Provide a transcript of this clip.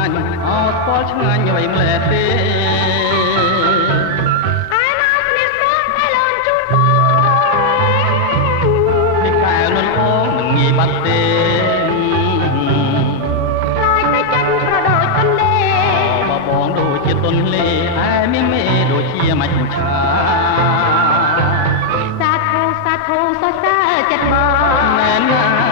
ណាញ់អោស្គាល់ឆ្ងាញ់អ្វីម្លេះទេឯណាស្នេហ៍ស្គាល់តែលូនជូនបងពីកែវនលបងមិនងាយបាត់ទេខ្លាចតែចិត្តប្រដូចទន្លេបបងដូចជាទន្លេឯមីមេដូចជាមាច់ឆាសាធុសរសើរចិត្តបងណែណា